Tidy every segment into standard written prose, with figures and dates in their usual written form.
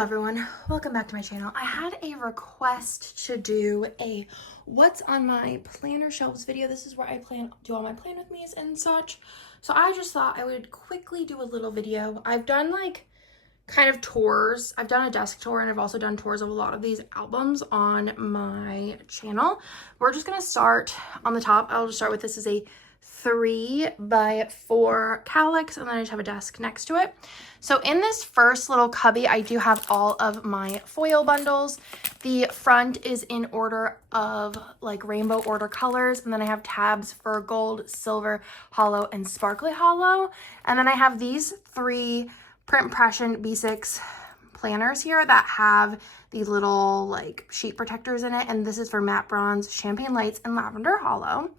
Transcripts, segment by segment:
Hello everyone, welcome back to my channel. I had a request to do a what's on my planner shelves video. This is where I do all my plan with me's and such. So I just thought I would quickly do a little video. I've done like kind of tours. I've done a desk tour and I've also done tours of a lot of these albums on my channel. We're just gonna start on the top. I'll just start with this is a 3x4 calyx, and then I just have a desk next to it. So in this first little cubby, I do have all of my foil bundles. The front is in order of like rainbow order colors, and then I have tabs for gold, silver, hollow, and sparkly hollow. And then I have these three print impression B6 planners here that have these little like sheet protectors in it, and this is for matte bronze, champagne lights, and lavender hollow.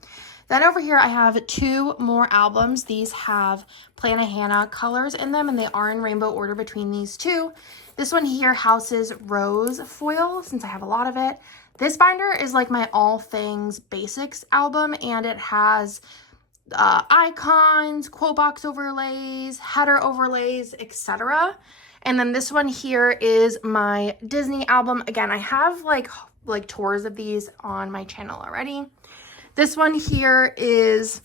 Then over here, I have two more albums. These have Plana Hannah colors in them, and they are in rainbow order between these two. This one here houses rose foil, since I have a lot of it. This binder is like my all things basics album, and it has icons, quote box overlays, header overlays, etc. And then this one here is my Disney album. Again, I have like tours of these on my channel already. This one here is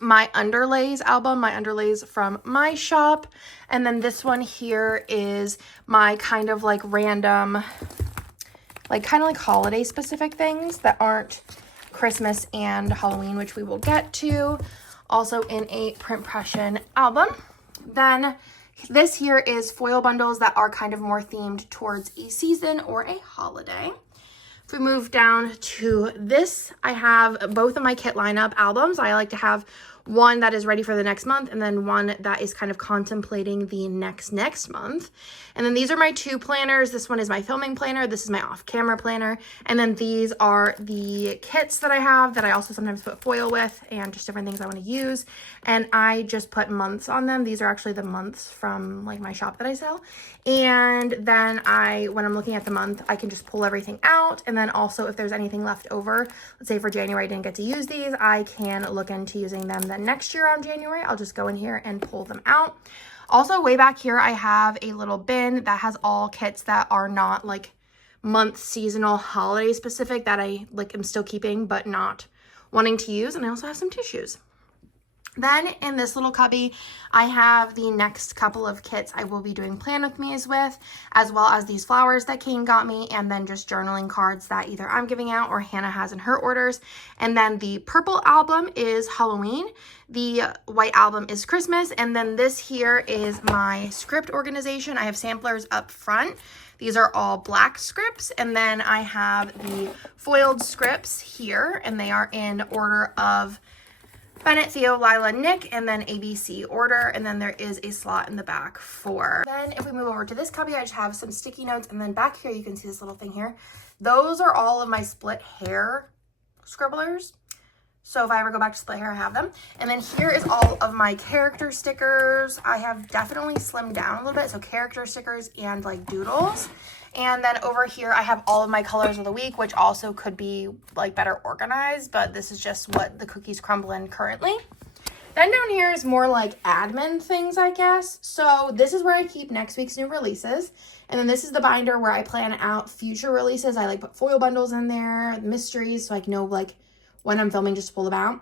my underlays album, my underlays from my shop. And then this one here is my kind of like random, like kind of like holiday specific things that aren't Christmas and Halloween, which we will get to. Also in a print impression album. Then this here is foil bundles that are kind of more themed towards a season or a holiday. If we move down to this, I have both of my kit lineup albums. I like to have one that is ready for the next month and then one that is kind of contemplating the next month. And then these are my two planners. This one is my filming planner. This is my off-camera planner. And then these are the kits that I have that I also sometimes put foil with and just different things I want to use. And I just put months on them. These are actually the months from like my shop that I sell. And then when I'm looking at the month, I can just pull everything out. And then also if there's anything left over, let's say for January I didn't get to use these, I can look into using them then next year on January. I'll just go in here and pull them out. Also way back here, I have a little bin that has all kits that are not like month, seasonal, holiday specific that I like am still keeping but not wanting to use. And I also have some tissues. Then in this little cubby, I have the next couple of kits I will be doing plan with me's with, as well as these flowers that Kane got me, and then just journaling cards that either I'm giving out or Hannah has in her orders. And then the purple album is Halloween. The white album is Christmas. And then this here is my script organization. I have samplers up front. These are all black scripts. And then I have the foiled scripts here, and they are in order of Bennett, Theo, Lila, Nick, and then ABC order. And then there is a slot in the back for. Then if we move over to this cubby, I just have some sticky notes. And then back here, you can see this little thing here. Those are all of my split hair scribblers. So if I ever go back to split hair, I have them. And then here is all of my character stickers. I have definitely slimmed down a little bit. So character stickers and like doodles. And then over here, I have all of my colors of the week, which also could be like better organized, but this is just what the cookies crumble in currently. Then down here is more like admin things, I guess. So this is where I keep next week's new releases. And then this is the binder where I plan out future releases. I like put foil bundles in there, mysteries, so I can know like when I'm filming just to pull them out.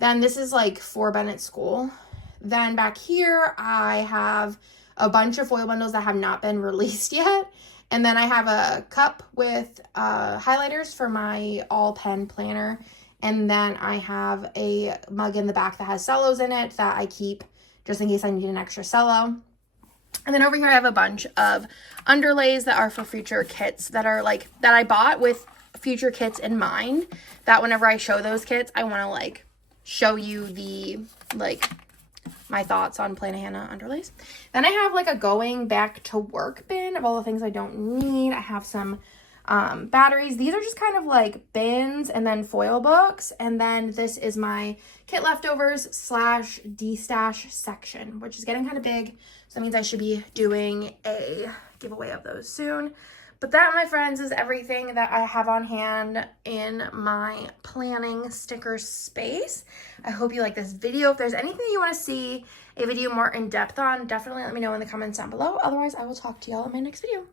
Then this is like for Bennett School. Then back here, I have a bunch of foil bundles that have not been released yet. And then I have a cup with highlighters for my all pen planner. And then I have a mug in the back that has cellos in it that I keep just in case I need an extra cello. And then over here I have a bunch of underlays that are for future kits that are like, that I bought with future kits in mind. That whenever I show those kits, I want to like show you the like my thoughts on Plana Hannah underlays. Then I have like a going back to work bin of all the things I don't need. I have some batteries. These are just kind of like bins and then foil books. And then this is my kit leftovers / de-stash section, which is getting kind of big. So that means I should be doing a giveaway of those soon. But that, my friends, is everything that I have on hand in my planning sticker space. I hope you like this video. If there's anything you want to see a video more in depth on, definitely let me know in the comments down below. Otherwise, I will talk to y'all in my next video.